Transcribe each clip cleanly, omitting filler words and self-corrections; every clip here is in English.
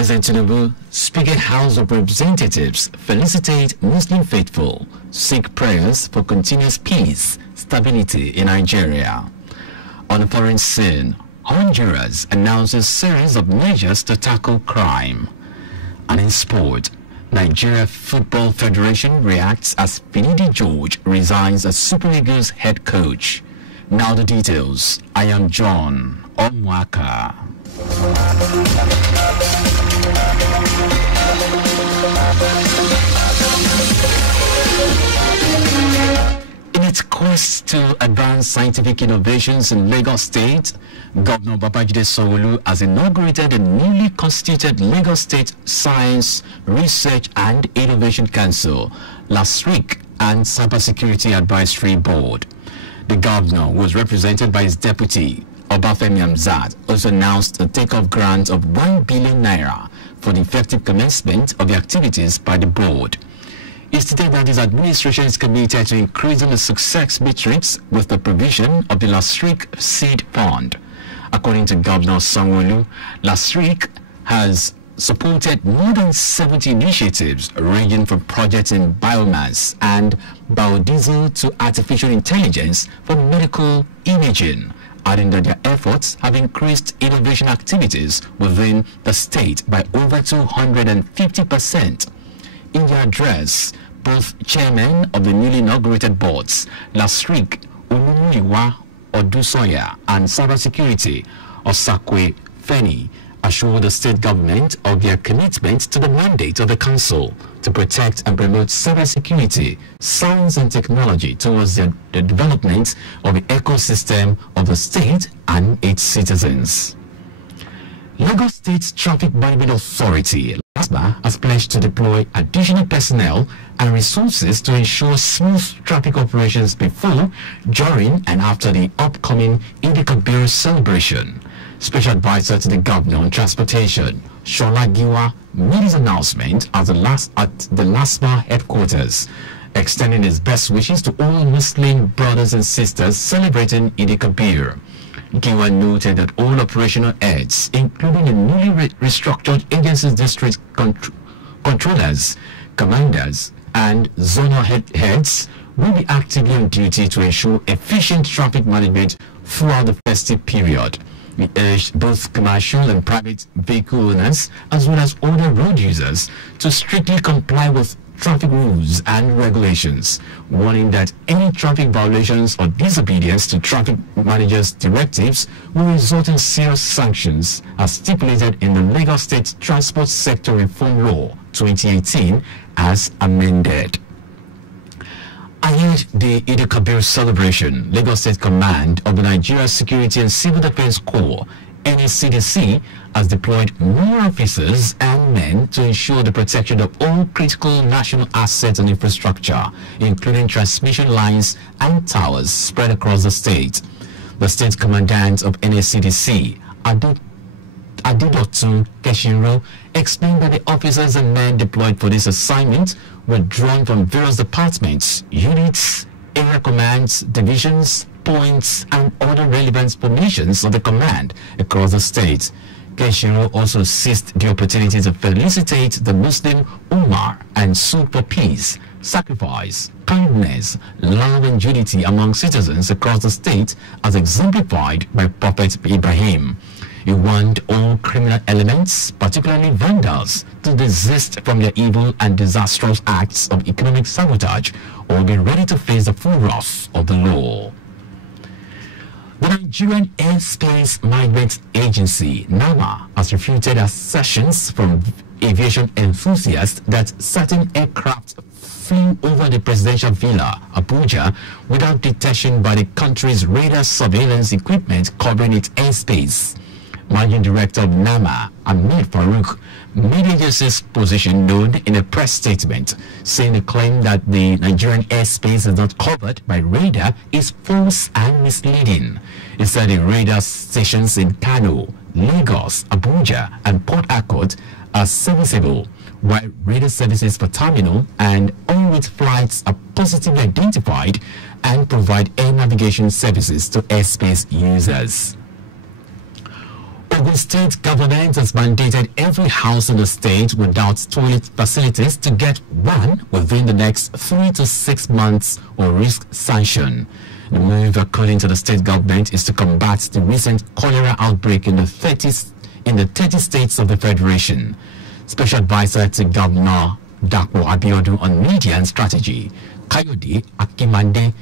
President Tinubu, Speaker House of Representatives, felicitate Muslim faithful, seek prayers for continuous peace, stability in Nigeria. On the foreign scene, Honduras announces series of measures to tackle crime. And in sport, Nigeria Football Federation reacts as Finidi George resigns as Super Eagles head coach. Now the details. I am John Omoaka. In its quest to advance scientific innovations in Lagos State, Governor Babajide Sanwo-Olu has inaugurated a newly constituted Lagos State Science, Research and Innovation Council last week and Cybersecurity Advisory Board. The governor was represented by his deputy, Obafemi Hamzat, also announced a takeoff grant of 1 billion naira for the effective commencement of the activities by the board. He stated that his administration is committed to increasing the success metrics with the provision of the Lasric Seed Fund. According to Governor Sanwo-Olu, Lasric has supported more than 70 initiatives ranging from projects in biomass and biodiesel to artificial intelligence for medical imaging, adding that their efforts have increased innovation activities within the state by over 250%. In their address, both chairmen of the newly inaugurated boards, Lasric Olumuyiwa Odusoya and Cybersecurity Osakwe Feni, assured the state government of their commitment to the mandate of the council to protect and promote cybersecurity, science and technology towards the development of the ecosystem of the state and its citizens. Lagos State Traffic Management Authority LASMA has pledged to deploy additional personnel and resources to ensure smooth traffic operations before, during and after the upcoming Eid-el-Kabir celebration. Special Advisor to the Governor on Transportation, Shola Giwa, made his announcement at the LASMA headquarters, extending his best wishes to all Muslim brothers and sisters celebrating Eid-el-Kabir. Giwa noted that all operational heads, including the newly restructured agencies district controllers, commanders, and zonal heads, will be actively on duty to ensure efficient traffic management throughout the festive period. We urged both commercial and private vehicle owners, as well as other road users, to strictly comply with traffic rules and regulations, warning that any traffic violations or disobedience to traffic managers' directives will result in serious sanctions, as stipulated in the Lagos State Transport Sector Reform Law 2018 as amended. Ahead the Eid-el-Kabir celebration, Lagos State Command of the Nigeria Security and Civil Defense Corps, NSCDC, has deployed more officers and men to ensure the protection of all critical national assets and infrastructure, including transmission lines and towers spread across the state. The state commandant of NSCDC, Adedotun Keshinro, explained that the officers and men deployed for this assignment were drawn from various departments, units, area commands, divisions, points, and other relevant formations of the command across the state. Keshinro also seized the opportunity to felicitate the Muslim Ummah and sought for peace, sacrifice, kindness, love and unity among citizens across the state as exemplified by Prophet Ibrahim. He warned all criminal elements, particularly vandals, to desist from their evil and disastrous acts of economic sabotage or be ready to face the full wrath of the law. The Nigerian Airspace Management Agency, NAMA, has refuted assertions from aviation enthusiasts that certain aircraft flew over the presidential villa, Abuja, without detection by the country's radar surveillance equipment covering its airspace. Managing Director of NAMA, Ahmed Farouk, made the agency's position known in a press statement, saying the claim that the Nigerian airspace is not covered by radar is false and misleading. He said the radar stations in Kano, Lagos, Abuja, and Port Harcourt are serviceable, while radar services for terminal and on-route flights are positively identified and provide air navigation services to airspace users. Ogun State government has mandated every house in the state without toilet facilities to get one within the next 3 to 6 months or risk sanction. The move, according to the state government, is to combat the recent cholera outbreak in the 30 states of the Federation. Special advisor to Governor Dapo Abiodun on media and strategy, Kayode Akimande,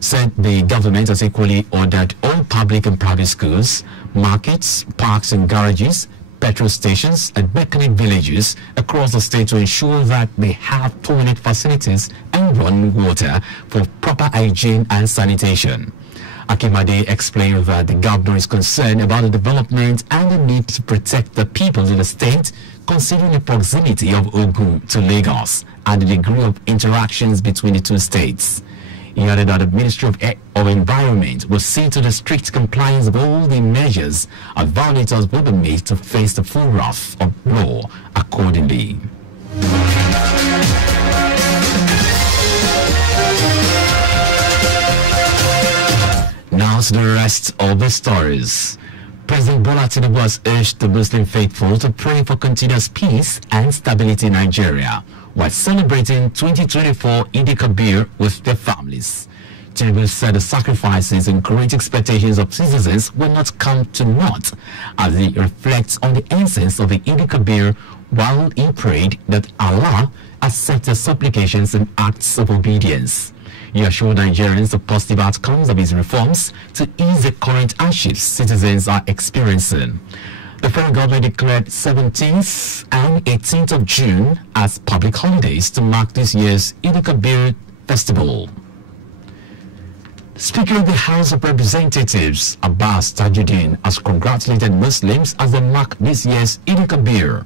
said the government has equally ordered all public and private schools, markets, parks and garages, petrol stations and mechanic villages across the state to ensure that they have toilet facilities and running water for proper hygiene and sanitation. Akimade explained that the governor is concerned about the development and the need to protect the people in the state, considering the proximity of Ogun to Lagos and the degree of interactions between the two states. He added that the Ministry of Environment will see to the strict compliance of all the measures and violators will be made to face the full wrath of law accordingly. Now to the rest of the stories. President Bola Tinubu has urged the Muslim faithful to pray for continuous peace and stability in Nigeria while celebrating 2024 Eid-el-Kabir with their families. Tinubu said the sacrifices and great expectations of citizens will not come to naught as he reflects on the essence of the Eid-el-Kabir while he prayed that Allah accept their supplications and acts of obedience. He assured Nigerians the positive outcomes of his reforms to ease the current hardships citizens are experiencing. The federal government declared 17th and 18th of June as public holidays to mark this year's Eid-el-Kabir festival. Speaker of the House of Representatives, Abbas Tajuddin, has congratulated Muslims as they mark this year's Eid-el-Kabir.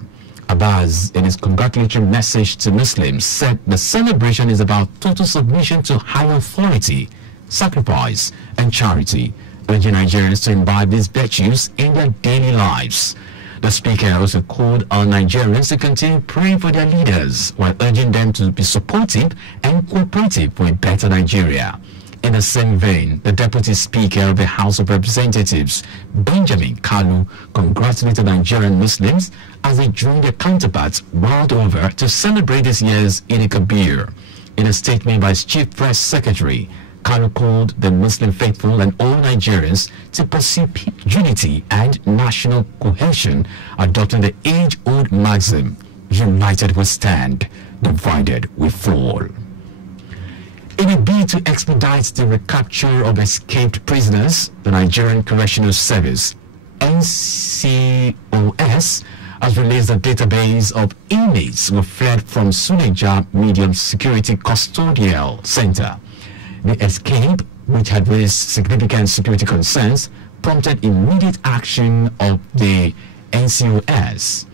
Abbas, in his congratulatory message to Muslims, said the celebration is about total submission to higher authority, sacrifice, and charity, urging Nigerians to imbibe these virtues in their daily lives. The speaker also called on Nigerians to continue praying for their leaders while urging them to be supportive and cooperative for a better Nigeria. In the same vein, the Deputy Speaker of the House of Representatives, Benjamin Kalu, congratulated Nigerian Muslims as they joined their counterparts world over to celebrate this year's Eid-el-Kabir. In a statement by his Chief Press Secretary, Kalu called the Muslim faithful and all Nigerians to pursue unity and national cohesion, adopting the age-old maxim, "United we stand, divided we fall." In a bid to expedite the recapture of escaped prisoners, the Nigerian Correctional Service, NCOS, has released a database of inmates who fled from Suleja Medium Security Custodial Center. The escape, which had raised significant security concerns, prompted immediate action of the NCOS.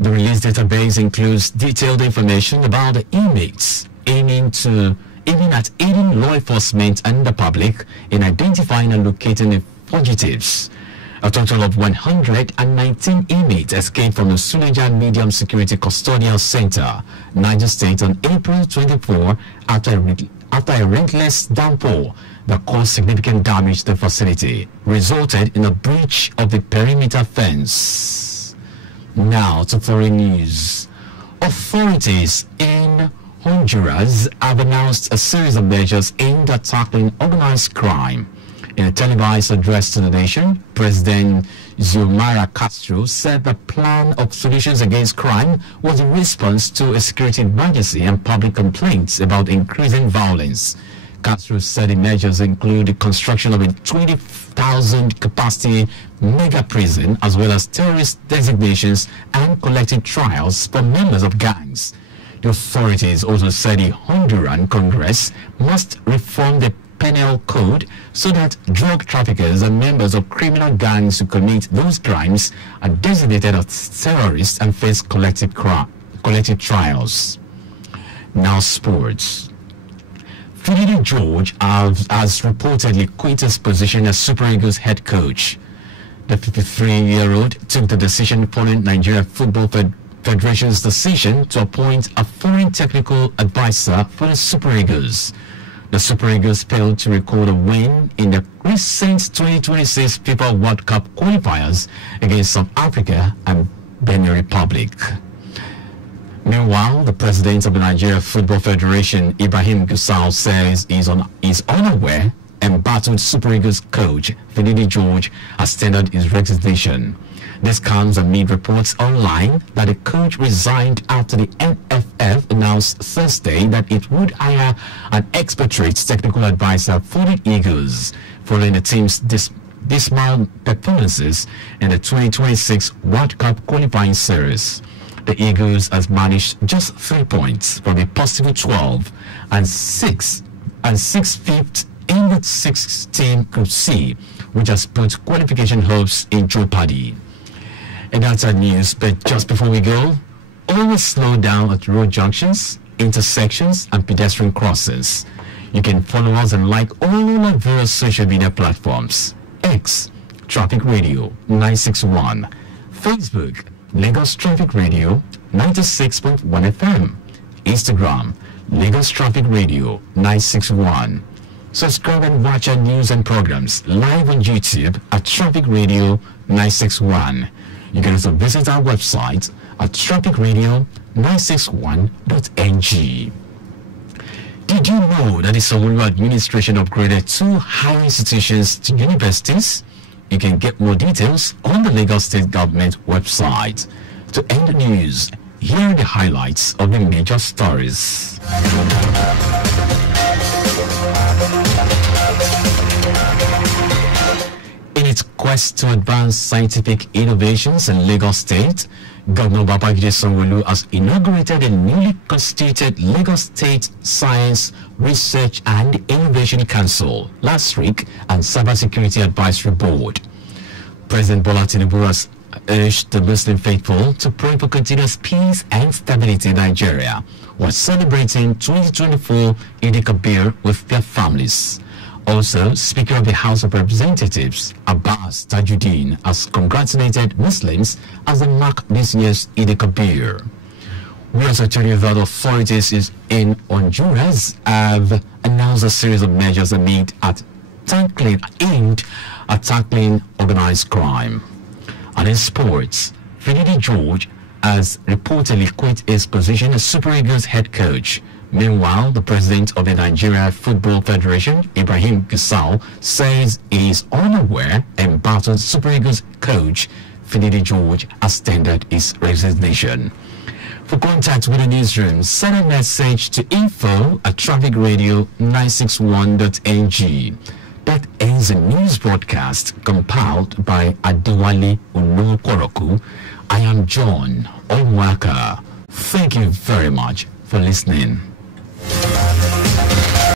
The released database includes detailed information about the inmates, aiming at aiding law enforcement and the public in identifying and locating the fugitives. A total of 119 inmates escaped from the Suleja Medium Security Custodial Center, Niger State, on April 24 after a relentless downpour that caused significant damage to the facility, resulted in a breach of the perimeter fence. Now to foreign news. Authorities in Honduras have announced a series of measures aimed at tackling organized crime. In a televised address to the nation, President Xiomara Castro said the plan of solutions against crime was a response to a security emergency and public complaints about increasing violence. Castro said the measures include the construction of a 20,000 capacity mega prison, as well as terrorist designations and collective trials for members of gangs. The authorities also said the Honduran Congress must reform the penal code so that drug traffickers and members of criminal gangs who commit those crimes are designated as terrorists and face collective trials. Now sports. Philly George has reportedly quit his position as Super Eagles head coach. The 53-year-old took the decision following Nigeria Football Federation's decision to appoint a foreign technical advisor for the Super Eagles. The Super Eagles failed to record a win in the recent 2026 FIFA World Cup qualifiers against South Africa and Benin Republic. Meanwhile, the president of the Nigeria Football Federation, Ibrahim Gusau, says he's unaware embattled Super Eagles coach Finidi George has tendered his resignation. This comes amid reports online that the coach resigned after the NFF announced Thursday that it would hire an expatriate technical advisor for the Eagles, following the team's dismal performances in the 2026 World Cup qualifying series. The Eagles has managed just 3 points from a possible 12 and 6 fifth in the 6-team Group C, which has put qualification hopes in jeopardy. And that's our news, but just before we go, always slow down at road junctions, intersections, and pedestrian crossings. You can follow us and like all our various social media platforms. X, Traffic Radio 961. Facebook, Lagos Traffic Radio 96.1 FM. Instagram, Lagos Traffic Radio 961. Subscribe and watch our news and programs live on YouTube at Traffic Radio 961. You can also visit our website at trafficradio961.ng. Did you know that the Sanwo-Olu administration upgraded 2 higher institutions to universities? You can get more details on the Lagos State Government website. To end the news, here are the highlights of the major stories. In its quest to advance scientific innovations in Lagos State, Governor Babajide Sanwo-Olu has inaugurated a newly constituted Lagos State Science, Research and Innovation Council last week and Cybersecurity Advisory Board. President Bola Tinubu has urged the Muslim faithful to pray for continuous peace and stability in Nigeria while celebrating 2024 Eid al-Kabir with their families. Also, Speaker of the House of Representatives, Abbas Tajuddin, has congratulated Muslims as they mark this year's Eid al-Kabir. We also tell you that authorities in Honduras have announced a series of measures aimed at tackling organized crime. And in sports, Finidi George has reportedly quit his position as Super Eagles head coach. Meanwhile, the president of the Nigeria Football Federation, Ibrahim Gusau, says he is unaware embattled Super Eagles coach Finidi George has tendered his resignation. For contact with the newsroom, send a message to info@trafficradio961.ng. That ends a news broadcast compiled by Adewale Olokoroku. I am John Omoaka. Thank you very much for listening.